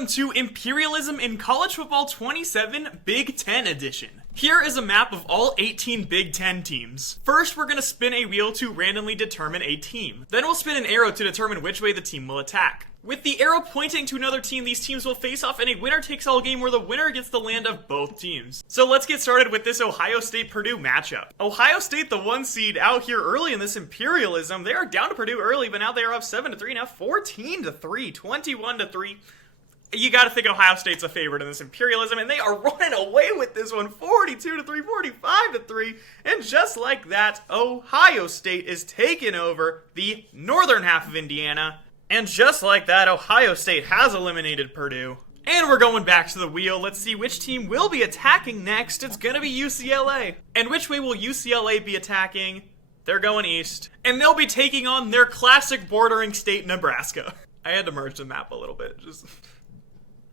Welcome to Imperialism in College Football 27 Big Ten Edition. Here is a map of all 18 Big Ten teams. First, we're going to spin a wheel to randomly determine a team. Then we'll spin an arrow to determine which way the team will attack. With the arrow pointing to another team, these teams will face off in a winner-takes-all game where the winner gets the land of both teams. So let's get started with this Ohio State-Purdue matchup. Ohio State, the 1 seed, out here early in this Imperialism. They are down to Purdue early, but now they are up 7-3, now 14-3, 21-3. You gotta think Ohio State's a favorite in this Imperialism, and they are running away with this one, 42-3, 45-3, and just like that, Ohio State is taking over the northern half of Indiana. And just like that, Ohio State has eliminated Purdue. And we're going back to the wheel. Let's see which team will be attacking next. It's gonna be UCLA. And which way will UCLA be attacking? They're going east. And they'll be taking on their classic bordering state, Nebraska. I had to merge the map a little bit, just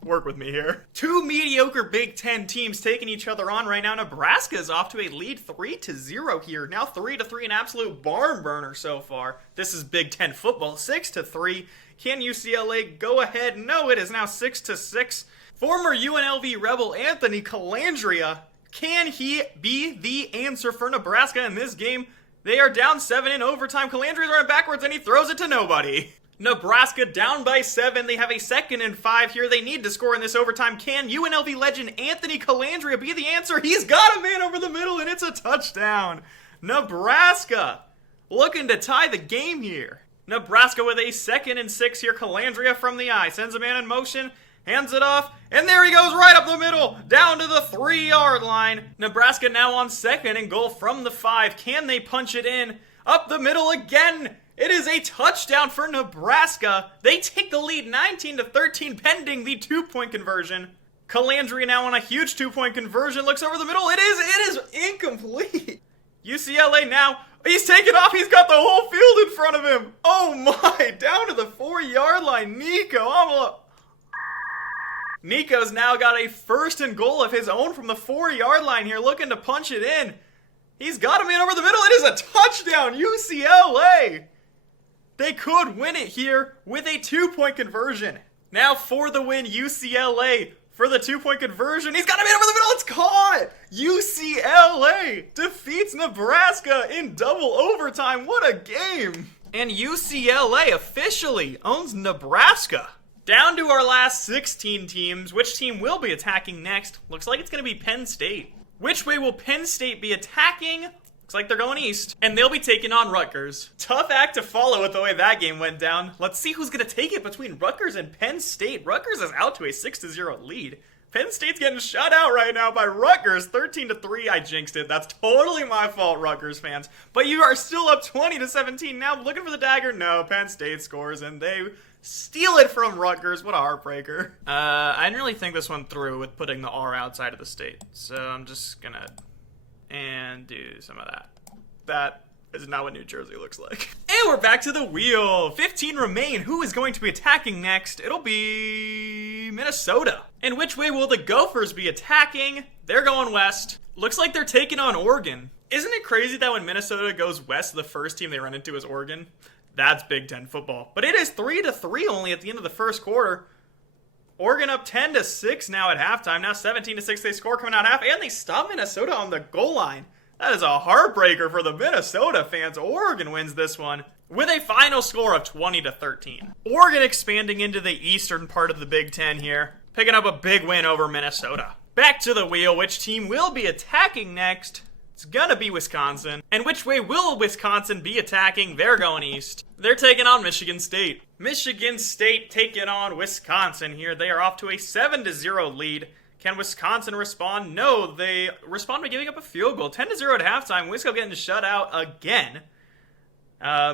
work with me here. 2 mediocre Big Ten teams taking each other on right now. Nebraska is off to a lead 3-0 here. Now 3-3, an absolute barn burner so far. This is Big Ten football, 6-3. Can UCLA go ahead? No, it is now 6-6. Former UNLV Rebel Anthony Calandria, can he be the answer for Nebraska in this game? They are down 7 in overtime. Calandria's running backwards and he throws it to nobody. Nebraska down by 7. They have a 2nd and 5 here. They need to score in this overtime. Can UNLV legend Anthony Calandria be the answer? He's got a man over the middle, and it's a touchdown. Nebraska looking to tie the game here. Nebraska with a 2nd and 6 here. Calandria from the eye. Sends a man in motion. Hands it off. And there he goes right up the middle. Down to the 3-yard line. Nebraska now on 2nd and goal from the 5. Can they punch it in? Up the middle again. It is a touchdown for Nebraska. They take the lead 19-13 pending the 2-point conversion. Calandria now on a huge 2-point conversion. Looks over the middle. It is incomplete. UCLA now. He's taken off. He's got the whole field in front of him. Oh my. Down to the 4-yard line. Nico's now got a 1st and goal of his own from the 4-yard line here, looking to punch it in. He's got a man over the middle. It is a touchdown, UCLA. They could win it here with a 2-point conversion. Now for the win, UCLA for the 2-point conversion. He's got a man over the middle. It's caught. UCLA defeats Nebraska in double overtime. What a game. And UCLA officially owns Nebraska. Down to our last 16 teams. Which team will be attacking next? Looks like it's going to be Penn State. Which way will Penn State be attacking? Looks like they're going east. And they'll be taking on Rutgers. Tough act to follow with the way that game went down. Let's see who's going to take it between Rutgers and Penn State. Rutgers is out to a 6-0 lead. Penn State's getting shut out right now by Rutgers. 13-3. I jinxed it. That's totally my fault, Rutgers fans. But you are still up 20-17 now. Looking for the dagger. No, Penn State scores and they steal it from Rutgers. What a heartbreaker. I didn't really think this one through with putting the R outside of the state. So I'm just gonna do some of that. That is not what New Jersey looks like. And we're back to the wheel. 15 remain. Who is going to be attacking next? It'll be Minnesota. And which way will the Gophers be attacking? They're going west. Looks like they're taking on Oregon. Isn't it crazy that when Minnesota goes west, the first team they run into is Oregon? That's Big Ten football. But it is 3-3 only at the end of the first quarter. Oregon up 10-6 now at halftime. Now 17-6 they score coming out half. And they stop Minnesota on the goal line. That is a heartbreaker for the Minnesota fans. Oregon wins this one with a final score of 20-13. Oregon expanding into the eastern part of the Big Ten here. Picking up a big win over Minnesota. Back to the wheel. Which team will be attacking next? It's gonna be Wisconsin. And which way will Wisconsin be attacking? They're going east. They're taking on Michigan State. Michigan State taking on Wisconsin here. They are off to a 7-0 lead. Can Wisconsin respond? No, they respond by giving up a field goal. 10-0 at halftime. Wisco getting shut out again.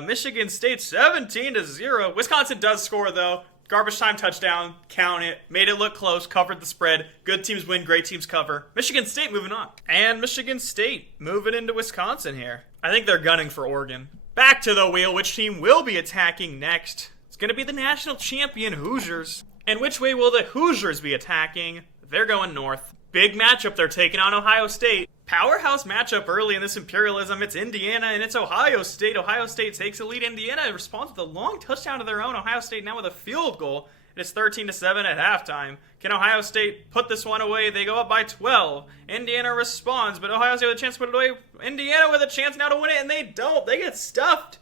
Michigan State 17-0. Wisconsin does score though. Garbage time touchdown, count it, made it look close, covered the spread. Good teams win, great teams cover. Michigan State moving on. And Michigan State moving into Wisconsin here. I think they're gunning for Oregon. Back to the wheel. Which team will be attacking next? It's going to be the national champion Hoosiers. And which way will the Hoosiers be attacking? They're going north. Big matchup. They're taking on Ohio State. Powerhouse matchup early in this Imperialism. It's Indiana and it's Ohio State. Ohio State takes the lead. Indiana responds with a long touchdown of their own. Ohio State now with a field goal. It is 13-7 at halftime. Can Ohio State put this one away? They go up by 12. Indiana responds, but Ohio State with a chance to put it away. Indiana with a chance now to win it, and they don't. They get stuffed.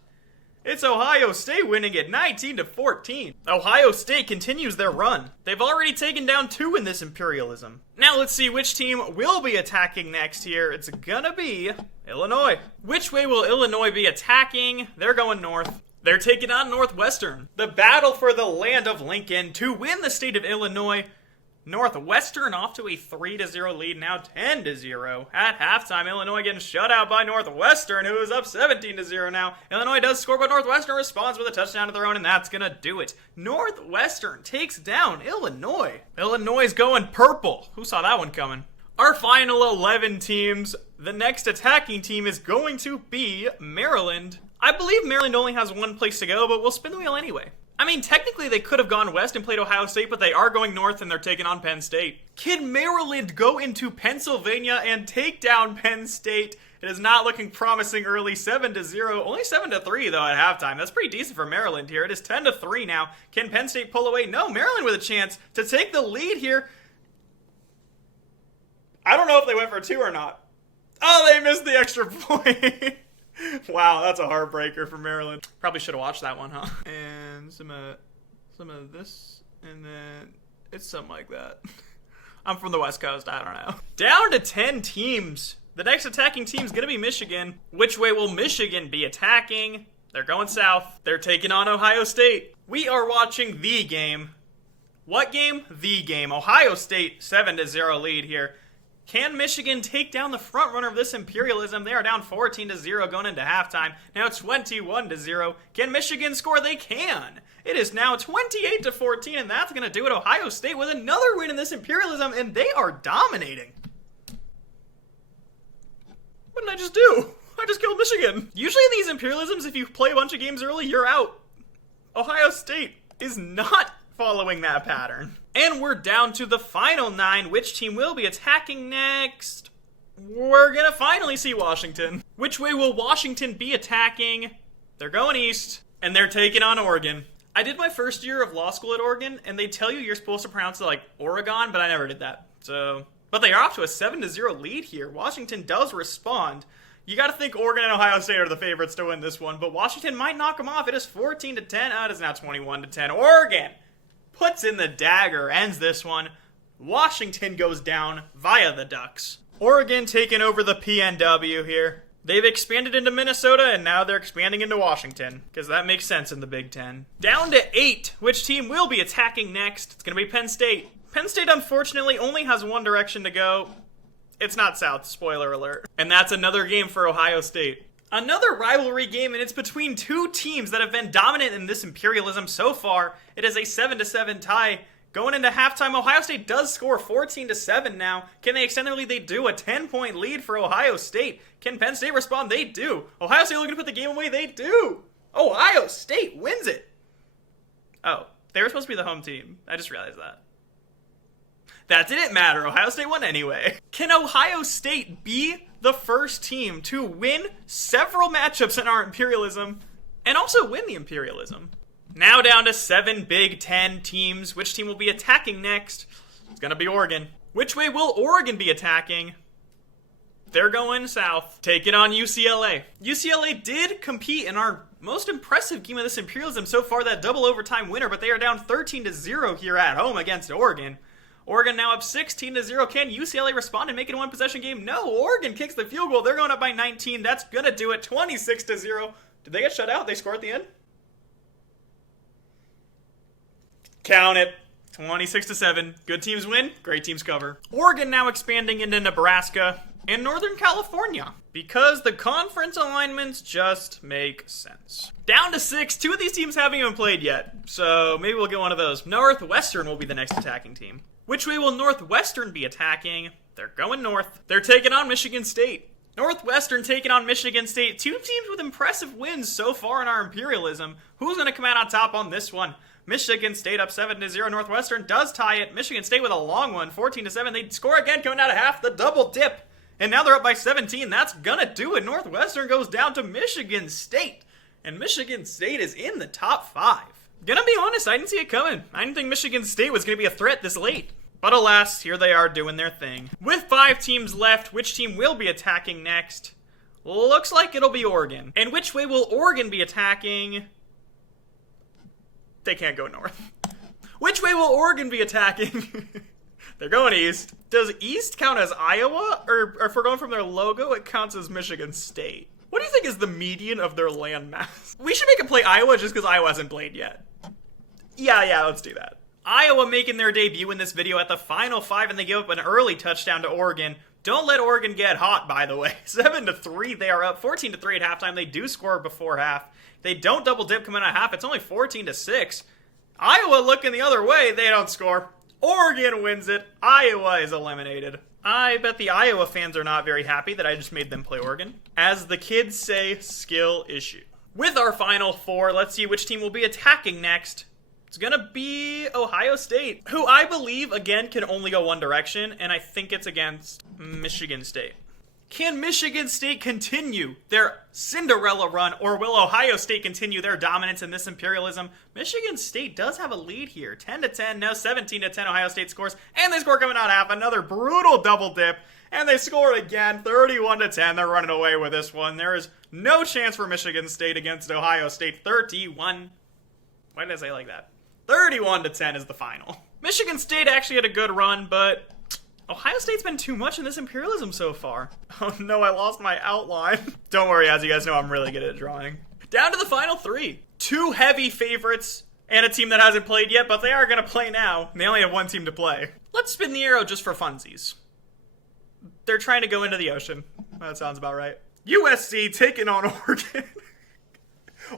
It's Ohio State winning it 19-14. Ohio State continues their run. They've already taken down 2 in this Imperialism. Now let's see which team will be attacking next here. It's gonna be Illinois. Which way will Illinois be attacking? They're going north. They're taking on Northwestern. The battle for the land of Lincoln to win the state of Illinois. Northwestern off to a 3-0 lead, now 10-0. At halftime, Illinois getting shut out by Northwestern, who is up 17-0 now. Illinois does score, but Northwestern responds with a touchdown of their own, and that's gonna do it. Northwestern takes down Illinois. Illinois is going purple. Who saw that one coming? Our final 11 teams. The next attacking team is going to be Maryland. I believe Maryland only has one place to go, but we'll spin the wheel anyway. I mean, technically they could have gone west and played Ohio State, but they are going north and they're taking on Penn State. Can Maryland go into Pennsylvania and take down Penn State? It is not looking promising early, 7-0. Only 7-3 though at halftime. That's pretty decent for Maryland here. It is 10-3 now. Can Penn State pull away? No, Maryland with a chance to take the lead here. I don't know if they went for 2 or not. Oh, they missed the extra point. Wow, that's a heartbreaker for Maryland. Probably should have watched that one, huh? And some of this, and then it's something like that. I'm from the West Coast, I don't know. Down to 10 teams. The next attacking team is going to be Michigan. Which way will Michigan be attacking? They're going south. They're taking on Ohio State. We are watching the game. What game? The game. Ohio State, 7-0 lead here. Can Michigan take down the front runner of this Imperialism? They are down 14-0 going into halftime. Now 21-0. Can Michigan score? They can. It is now 28-14, and that's going to do it. Ohio State with another win in this Imperialism, and they are dominating. What did I just do? I just killed Michigan. Usually in these Imperialisms, if you play a bunch of games early, you're out. Ohio State is not following that pattern. And we're down to the final 9. Which team will be attacking next? We're gonna finally see Washington. Which way will Washington be attacking? They're going east, and they're taking on Oregon. I did my first year of law school at Oregon, and they tell you you're supposed to pronounce it like Oregon, but I never did that. But they are off to a 7-0 lead here. Washington does respond. You got to think Oregon and Ohio State are the favorites to win this one, but Washington might knock them off. It is 14-10. It is now 21-10. Oregon puts in the dagger, ends this one. Washington goes down via the Ducks. Oregon taking over the PNW here. They've expanded into Minnesota, and now they're expanding into Washington, because that makes sense in the Big Ten. Down to 8. Which team will be attacking next? It's going to be Penn State. Penn State, unfortunately, only has one direction to go. It's not south, spoiler alert. And that's another game for Ohio State. Another rivalry game, and it's between 2 teams that have been dominant in this Imperialism so far. It is a 7-7 tie. Going into halftime, Ohio State does score 14-7 now. Can they extend their lead? They do. A 10-point lead for Ohio State. Can Penn State respond? They do. Ohio State looking to put the game away? They do. Ohio State wins it. Oh, they were supposed to be the home team. I just realized that. That didn't matter. Ohio State won anyway. Can Ohio State be the first team to win several matchups in our Imperialism and also win the Imperialism? Now down to 7 Big Ten teams. Which team will be attacking next? It's going to be Oregon. Which way will Oregon be attacking? They're going south, taking on UCLA. UCLA did compete in our most impressive game of this Imperialism so far, that double overtime winner, but they are down 13-0 here at home against Oregon. Oregon now up 16-0. Can UCLA respond and make it a one-possession game? No. Oregon kicks the field goal. They're going up by 19. That's going to do it. 26-0. Did they get shut out? They score at the end? Count it. 26-7. Good teams win. Great teams cover. Oregon now expanding into Nebraska and Northern California, because the conference alignments just make sense. Down to 6. 2 of these teams haven't even played yet, so maybe we'll get one of those. Northwestern will be the next attacking team. Which way will Northwestern be attacking? They're going north. They're taking on Michigan State. Northwestern taking on Michigan State. 2 teams with impressive wins so far in our Imperialism. Who's going to come out on top on this one? Michigan State up 7-0. Northwestern does tie it. Michigan State with a long one, 14-7. They score again coming out of half. The double dip. And now they're up by 17. That's going to do it. Northwestern goes down to Michigan State. And Michigan State is in the top 5. Gonna be honest, I didn't see it coming. I didn't think Michigan State was gonna be a threat this late. But alas, here they are doing their thing. With 5 teams left, which team will be attacking next? Looks like it'll be Oregon. And which way will Oregon be attacking? They can't go north. Which way will Oregon be attacking? They're going east. Does east count as Iowa? Or if we're going from their logo, it counts as Michigan State. What do you think is the median of their landmass? We should make them play Iowa just because Iowa hasn't played yet. Yeah, let's do that. Iowa making their debut in this video at the final 5, and they give up an early touchdown to Oregon. Don't let Oregon get hot, by the way. 7-3, they are up. 14-3 at halftime. They do score before half. They don't double dip coming out of half. It's only 14-6. Iowa looking the other way. They don't score. Oregon wins it. Iowa is eliminated. I bet the Iowa fans are not very happy that I just made them play Oregon. As the kids say, skill issue. With our final 4, let's see which team will be attacking next. It's gonna be Ohio State, who I believe, again, can only go one direction, and I think it's against Michigan State. Can Michigan State continue their Cinderella run, or will Ohio State continue their dominance in this imperialism? Michigan State does have a lead here. 10-10, no, 17-10, Ohio State scores, and they score coming out half. Another brutal double dip, and they score again, 31-10. They're running away with this one. There is no chance for Michigan State against Ohio State. 31. Why did I say it like that? 31-10 is the final. Michigan State actually had a good run, but Ohio State's been too much in this imperialism so far. Oh no, I lost my outline. Don't worry, as you guys know, I'm really good at drawing. Down to the final 3. 2 heavy favorites and a team that hasn't played yet, but they are going to play now. They only have 1 team to play. Let's spin the arrow just for funsies. They're trying to go into the ocean. That sounds about right. USC taking on Oregon.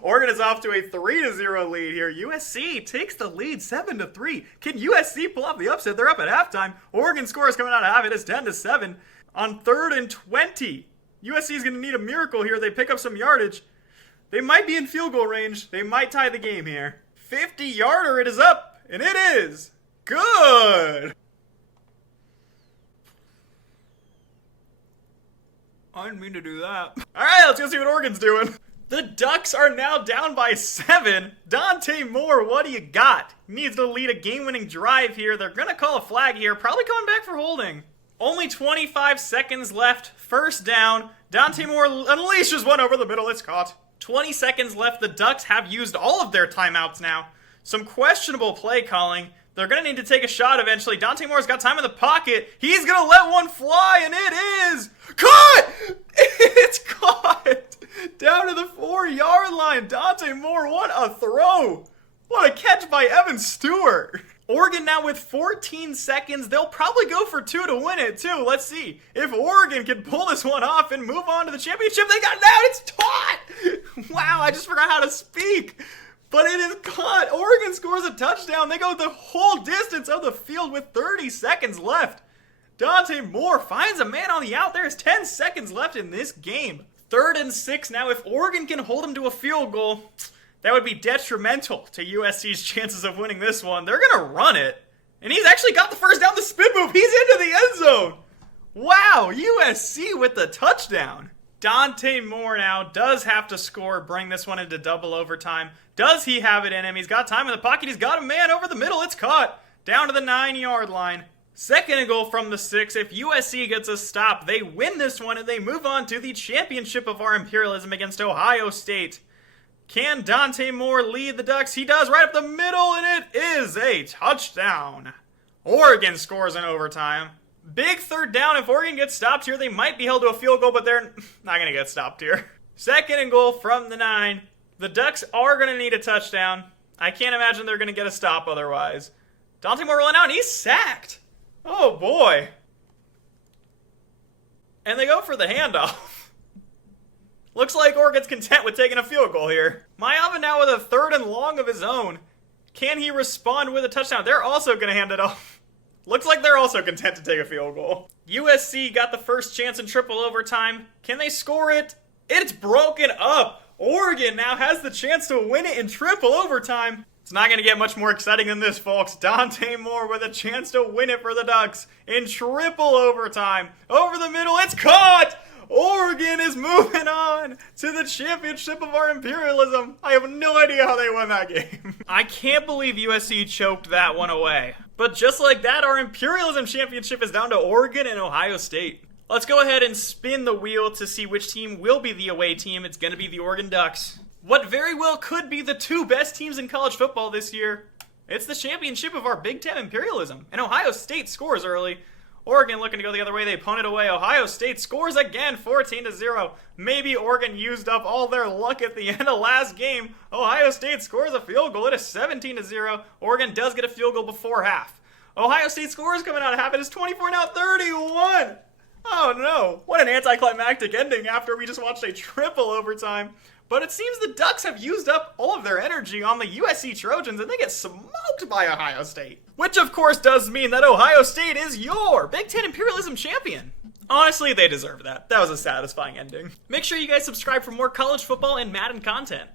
Oregon is off to a 3-0 lead here. USC takes the lead 7-3. Can USC pull off the upset? They're up at halftime. Oregon scores coming out of half. It is 10-7. On 3rd and 20. USC is going to need a miracle here. They pick up some yardage. They might be in field goal range. They might tie the game here. 50-yarder. It is up. And it is good. I didn't mean to do that. All right, let's go see what Oregon's doing. The Ducks are now down by 7. Dante Moore, what do you got? He needs to lead a game-winning drive here. They're going to call a flag here. Probably coming back for holding. Only 25 seconds left. First down. Dante Moore unleashes one over the middle. It's caught. 20 seconds left. The Ducks have used all of their timeouts now. Some questionable play calling. They're going to need to take a shot eventually. Dante Moore's got time in the pocket. He's going to let one fly, and it is caught! It's caught! Down to the 4-yard line. Dante Moore, what a throw. What a catch by Evan Stewart. Oregon now with 14 seconds. They'll probably go for 2 to win it, too. Let's see if Oregon can pull this one off and move on to the championship. They got it down. It's caught. Wow, I just forgot how to speak. But it is caught. Oregon scores a touchdown. They go the whole distance of the field with 30 seconds left. Dante Moore finds a man on the out. There's 10 seconds left in this game. 3rd and 6 now. If Oregon can hold him to a field goal, that would be detrimental to USC's chances of winning this one. They're going to run it. And he's actually got the first down, the spin move. He's into the end zone. Wow, USC with the touchdown. Dante Moore now does have to score, bring this one into double overtime. Does he have it in him? He's got time in the pocket. He's got a man over the middle. It's caught. Down to the 9-yard line. 2nd and goal from the 6. If USC gets a stop, they win this one and they move on to the championship of our imperialism against Ohio State. Can Dante Moore lead the Ducks? He does, right up the middle, and it is a touchdown. Oregon scores in overtime. Big 3rd down. If Oregon gets stopped here, they might be held to a field goal, but they're not going to get stopped here. 2nd and goal from the 9. The Ducks are going to need a touchdown. I can't imagine they're going to get a stop otherwise. Dante Moore rolling out, and he's sacked. Oh, boy. And they go for the handoff. Looks like Oregon's content with taking a field goal here. Mayavan now with a 3rd and long of his own. Can he respond with a touchdown? They're also going to hand it off. Looks like they're also content to take a field goal. USC got the first chance in triple overtime. Can they score it? It's broken up. Oregon now has the chance to win it in triple overtime. It's not going to get much more exciting than this, folks. Dante Moore with a chance to win it for the Ducks in triple overtime. Over the middle, it's caught! Oregon is moving on to the championship of our Imperialism. I have no idea how they won that game. I can't believe USC choked that one away. But just like that, our Imperialism championship is down to Oregon and Ohio State. Let's go ahead and spin the wheel to see which team will be the away team. It's going to be the Oregon Ducks. What very well could be the two best teams in college football this year. It's the championship of our Big Ten Imperialism. And Ohio State scores early. Oregon looking to go the other way. They punt it away. Ohio State scores again, 14-0. Maybe Oregon used up all their luck at the end of last game. Ohio State scores a field goal. It is 17-0. Oregon does get a field goal before half. Ohio State scores coming out of half. It is 24 now, 31. Oh no, what an anticlimactic ending after we just watched a triple overtime. But it seems the Ducks have used up all of their energy on the USC Trojans and they get smoked by Ohio State. Which of course does mean that Ohio State is your Big Ten Imperialism champion. Honestly, they deserve that. That was a satisfying ending. Make sure you guys subscribe for more college football and Madden content.